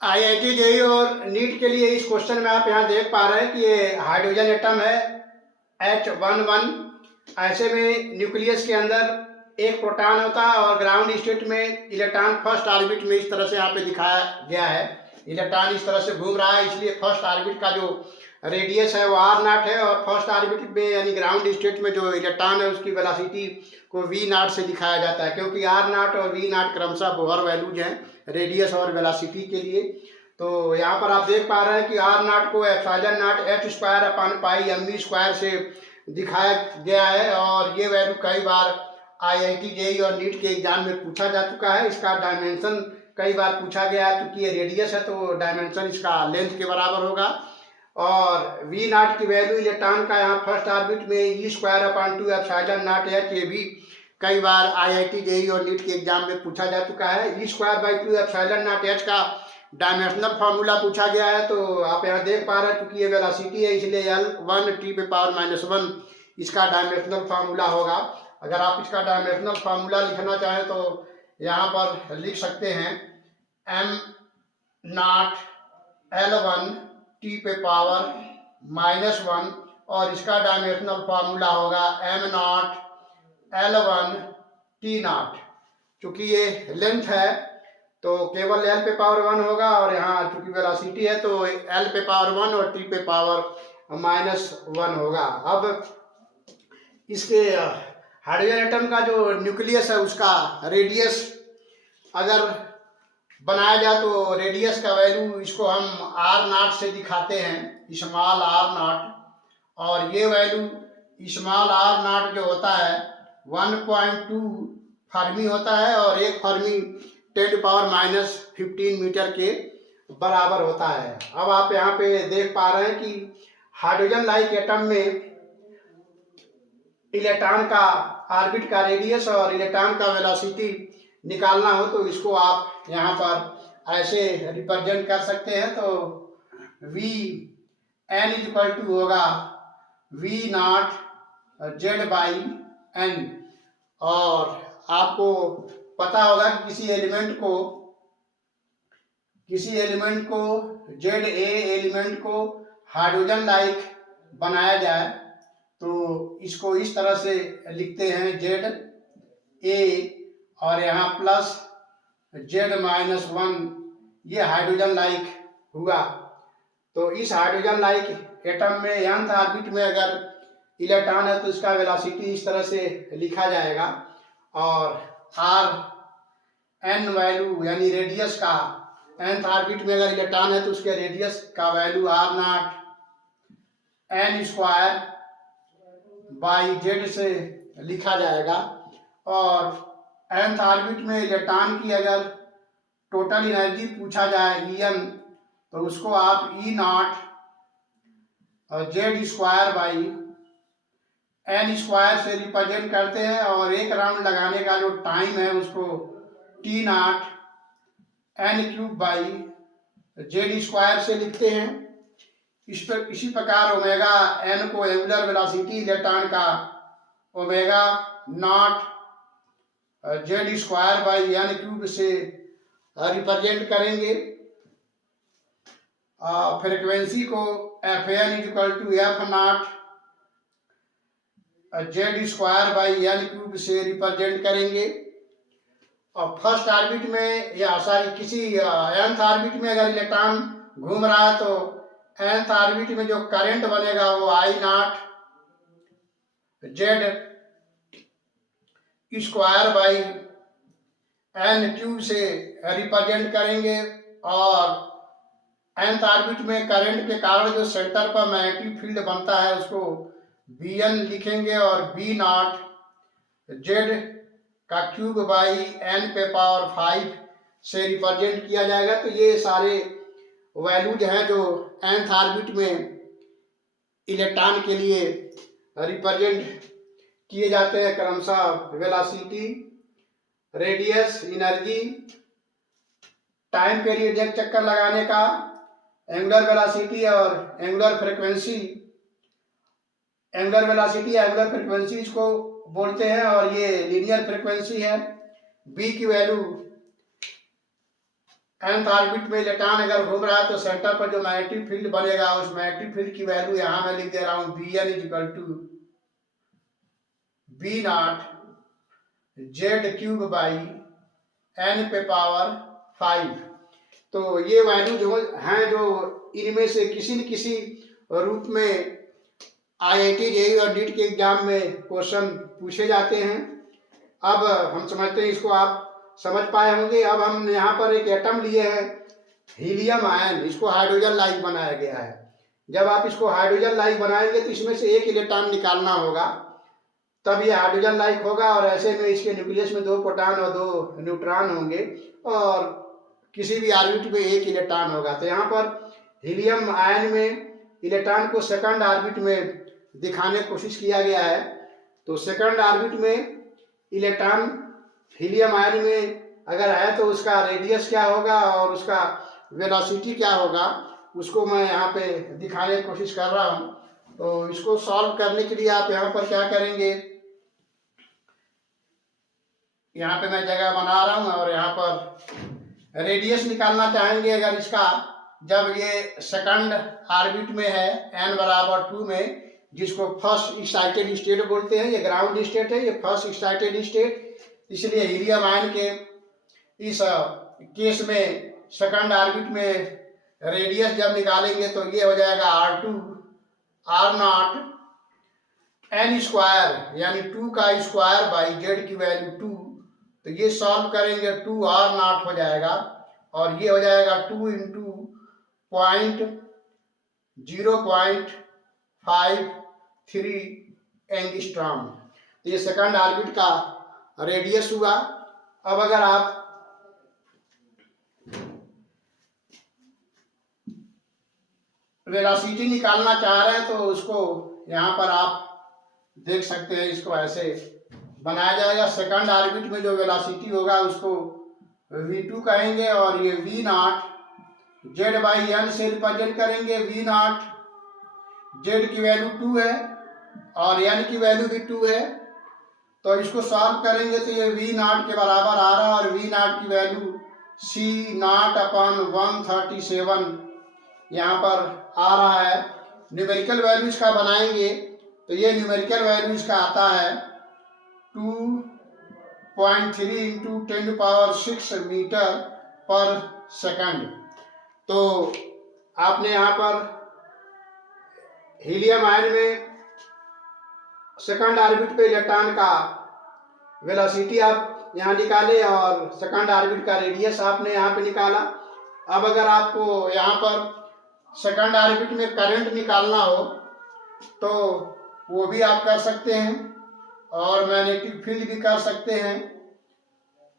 IIT JEE और NEET के लिए इस क्वेश्चन में आप यहाँ देख पा रहे हैं कि ये हाइड्रोजन एटम है H11। ऐसे में न्यूक्लियस के अंदर एक प्रोटॉन होता है और ग्राउंड स्टेट में इलेक्ट्रॉन फर्स्ट ऑर्बिट में इस तरह से यहाँ पे दिखाया गया है। इलेक्ट्रॉन इस तरह से घूम रहा है, इसलिए फर्स्ट ऑर्बिट का जो रेडियस है वो r0 है और फर्स्ट ऑर्बिट में यानी ग्राउंड स्टेट में जो इलेक्ट्रॉन है उसकी वेलोसिटी को v0 से दिखाया जाता है, क्योंकि r0 और v0 क्रमशः बोहर वैल्यूज हैं रेडियस और वेलोसिटी के लिए। तो यहाँ पर आप देख पा रहे हैं कि r0 को ε0 h² से दिखाया गया है और ये वैल्यू कई बार आईआईटी जेईई और नीट के एग्जाम में पूछा जा चुका है। इसका डायमेंशन कई बार पूछा गया है, क्योंकि ये रेडियस है तो डायमेंशन इसका लेंथ के बराबर होगा। और v0 की वैल्यू इलेक्ट्रॉन का यहाँ फर्स्ट ऑर्बिट में e² ε0h, ये भी कई बार आईआईटी जेईई और नीट के एग्जाम में पूछा जा चुका है। e² ε0h का डायमेंशनल फार्मूला पूछा गया है, तो आप यहाँ देख पा रहे हैं क्योंकि ये वेलोसिटी है इसलिए L1t⁻⁻1 इसका डायमेंशनल फार्मूला होगा। अगर आप इसका डायमेंशनल फार्मूला लिखना चाहें तो यहाँ पर लिख सकते हैं m0 L1t⁻⁻1 और इसका डायमेंशनल फार्मूला होगा m0 L1t0। चूंकि ये लेंथ है तो केवल l पे पावर 1 होगा और यहाँ चूंकि वेलोसिटी है तो l पे पावर 1 और t पे पावर -1 होगा। अब इसके हाइड्रोजन एटम का जो न्यूक्लियस है उसका रेडियस अगर बनाया जाए तो रेडियस का वैल्यू इसको हम r0 से दिखाते हैं, स्मॉल r0, और ये वैल्यू स्मॉल r0 जो होता है 1.2 फर्मी होता है और एक फर्मी 10⁻⁻15 मीटर के बराबर होता है। अब आप यहाँ पे देख पा रहे हैं कि हाइड्रोजन लाइक एटम में इलेक्ट्रॉन का ऑर्बिट का रेडियस और इलेक्ट्रॉन का वेलोसिटी निकालना हो तो इसको आप यहाँ पर ऐसे रिप्रेजेंट कर सकते हैं। तो Vn होगा V0 Z/n, और आपको पता होगा कि किसी एलिमेंट को Za एलिमेंट को हाइड्रोजन लाइक बनाया जाए तो इसको इस तरह से लिखते हैं Za और यहाँ प्लस Z-1, ये हाइड्रोजन लाइक हुआ। तो इस हाइड्रोजन लाइक एटम में nth ऑर्बिट में अगर इलेक्ट्रॉन है तो इसका वेलोसिटी इस तरह से लिखा जाएगा और Rn वैल्यू यानी रेडियस का nth ऑर्बिट में अगर इलेक्ट्रॉन है तो उसके रेडियस का वैल्यू r0 n² से लिखा जाएगा। और nth ऑर्बिट में इलेक्ट्रॉन की अगर टोटल एनर्जी पूछा जाए En तो उसको आप E0 Z² से रिप्रेजेंट करते हैं और एक राउंड लगाने का जो टाइम है उसको T0 n³ से लिखते हैं। इसी प्रकार ओमेगा n को एंगुलर वेलोसिटी इलेक्ट्रॉन का ω0 Z² से रिप्रेजेंट करेंगे। फ्रीक्वेंसी को Fn f0 Z² से रिप्रेजेंट करेंगे। और फर्स्ट ऑर्बिट में या किसी nth ऑर्बिट में अगर इलेक्ट्रॉन घूम रहा है तो nth ऑर्बिट में जो करंट बनेगा वो I0 Z²/n³ से रिप्रेजेंट करेंगे। और nth ऑर्बिट में करंट के कारण जो सेंटर पर मैग्नेटिक फील्ड बनता है उसको Bn लिखेंगे और B0 Z⁵/n⁵ से रिप्रेजेंट किया जाएगा। तो ये सारे वैल्यूज हैं जो nth ऑर्बिट में इलेक्ट्रॉन के लिए रिप्रेजेंट किए जाते हैं, क्रमशः velocity, radius, energy, time period एक चक्कर लगाने का, एंगुलर वेलोसिटी और angular frequency. Angular velocity angular frequency इसको बोलते हैं और ये लीनियर फ्रीक्वेंसी है। बी की वैल्यू nth ऑर्बिट में इलेक्ट्रॉन अगर घूम रहा है तो सेंटर पर जो मैग्नेटिक फील्ड बनेगा उस मैग्नेटिक फील्ड की वैल्यू यहां मैं लिख दे रहा हूं Bn equal to B naught Z cube by n पे पावर 5। तो ये वैल्यू जो हैं जो इनमें से किसी न किसी रूप में IIT जेईई और नीट के एग्जाम में क्वेश्चन पूछे जाते हैं। अब हम समझते हैं, इसको आप समझ पाए होंगे। अब हम यहाँ पर एक एटम लिए हैं हीलियम आयन, इसको हाइड्रोजन लाइक बनाया गया है। जब आप इसको हाइड्रोजन लाइक बनाएंगे तो इसमें से एक इलेक्ट्रॉन निकालना होगा, तब ये हाइड्रोजन लाइक होगा। और ऐसे में इसके न्यूक्लियस में 2 प्रोटॉन और 2 न्यूट्रॉन होंगे और किसी भी ऑर्बिट में एक इलेक्ट्रॉन होगा। तो यहाँ पर हीलियम आयन में इलेक्ट्रॉन को सेकंड ऑर्बिट में दिखाने की कोशिश किया गया है। तो सेकंड ऑर्बिट में इलेक्ट्रॉन हीलियम आयन में अगर है तो उसका रेडियस क्या होगा और उसका वेलोसिटी क्या होगा, उसको मैं यहाँ पे दिखाने की कोशिश कर रहा हूँ। तो इसको सॉल्व करने के लिए आप यहाँ पर क्या करेंगे, यहाँ पे मैं जगह बना रहा हूँ और यहाँ पर रेडियस निकालना चाहेंगे अगर इसका, जब ये सेकंड ऑर्बिट में है n बराबर 2 में, जिसको फर्स्ट एक्साइटेड स्टेट बोलते हैं। ये ग्राउंड स्टेट है, ये फर्स्ट एक्साइटेड स्टेट। इसलिए हीलियम आयन के इस केस में सेकंड ऑर्बिट में रेडियस जब निकालेंगे तो ये हो जाएगा R2 R0 n स्क्वायर, यानी 2 का स्क्वायर बाई जेड की वैल्यू 2। तो ये सॉल्व करेंगे 2R0 हो जाएगा और ये हो जाएगा 2 इंटू 0.053 एंगस्ट्रॉम। तो ये सेकंड ऑर्बिट का रेडियस हुआ। अब अगर आप वेलोसिटी निकालना चाह रहे हैं तो उसको यहाँ पर आप देख सकते हैं, इसको ऐसे बनाया जाएगा। सेकंड ऑर्बिट में जो वेलोसिटी होगा उसको v2 कहेंगे और ये v0 जेड बाई एन से रिप्रेजेंट करेंगे। v0 जेड की वैल्यू 2 है और एन की वैल्यू भी 2 है। तो इसको सॉल्व करेंगे तो ये v0 के बराबर आ रहा है और v0 की वैल्यू C0/137 यहाँ पर आ रहा है। न्यूमेरिकल वैल्यू इसका बनाएंगे तो ये न्यूमेरिकल वैल्यू इसका आता है 2.3 इंटू 10⁻6 मीटर पर सेकंड। तो आपने यहाँ पर हीलियम आयन में सेकंड ऑर्बिट पे इलेक्ट्रॉन का वेलोसिटी आप यहाँ निकाले और सेकंड ऑर्बिट का रेडियस आपने यहाँ पे निकाला। अब अगर आपको यहाँ पर सेकंड ऑर्बिट में करंट निकालना हो तो वो भी आप कर सकते हैं और मैग्नेटिक फील्ड भी कर सकते हैं।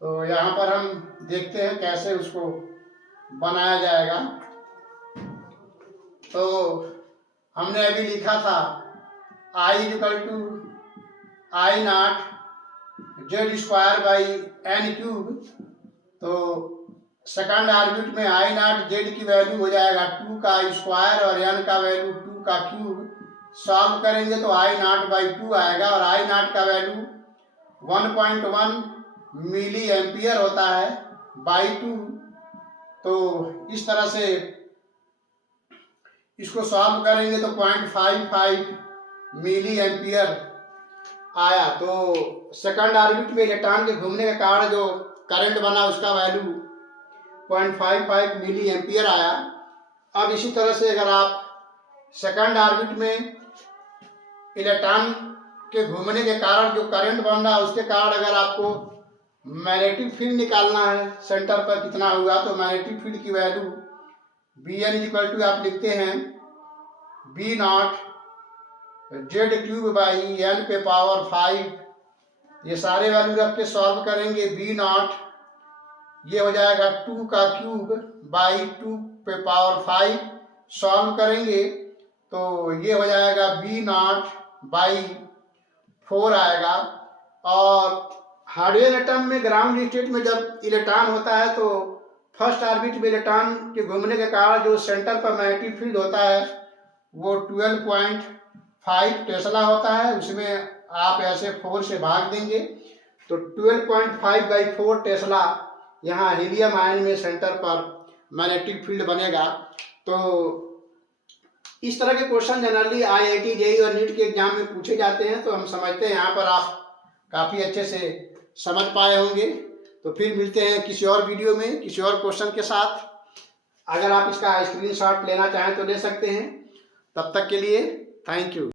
तो यहाँ पर हम देखते हैं कैसे उसको बनाया जाएगा। तो हमने अभी लिखा था I equal to I0 Z square by n cube. तो सेकंड ऑर्बिट में I0 जेड की वैल्यू हो जाएगा 2 का स्क्वायर और n का वैल्यू 2 का क्यूब। सॉल्व करेंगे तो I0 बाई 2 आएगा और I0 का वैल्यू 1.1 मिली एम्पियर होता है बाई 2। तो इस तरह से इसको सॉल्व करेंगे तो 0.55 मिली एम्पियर आया। तो सेकंड ऑर्बिट में इलेक्ट्रॉन के घूमने के कारण जो करंट बना उसका वैल्यू 0.55 मिली एम्पियर आया। अब इसी तरह से अगर आप सेकंड ऑर्बिट में इलेक्ट्रॉन के घूमने के कारण जो करंट बन रहा है उसके कारण अगर आपको मैग्नेटिक फील्ड निकालना है सेंटर पर कितना हुआ, तो मैग्नेटिक फील्ड की वैल्यू Bn इक्वल टू आप लिखते हैं B0 Z cube by n पे पावर 5। ये सारे वैल्यू रख के सॉल्व करेंगे। B0 ये हो जाएगा 2 का क्यूब बाई 2 पे पावर 5। सॉल्व करेंगे तो ये हो जाएगा B0 बाई 4 आएगा। और हाइड्रोजन एटम में ग्राउंड स्टेट में जब इलेक्ट्रॉन होता है तो फर्स्ट ऑर्बिट में इलेक्ट्रॉन के घूमने के कारण जो सेंटर पर मैग्नेटिक फील्ड होता है वो 12.5 टेस्ला होता है। उसमें आप ऐसे 4 से भाग देंगे तो 12.5 बाई 4 टेस्ला यहाँ हीलियम आयन में सेंटर पर मैग्नेटिक फील्ड बनेगा। तो इस तरह के क्वेश्चन जनरली IIT JEE और नीट के एग्जाम में पूछे जाते हैं। तो हम समझते हैं यहाँ पर आप काफ़ी अच्छे से समझ पाए होंगे। तो फिर मिलते हैं किसी और वीडियो में किसी और क्वेश्चन के साथ। अगर आप इसका स्क्रीनशॉट लेना चाहें तो ले सकते हैं। तब तक के लिए थैंक यू।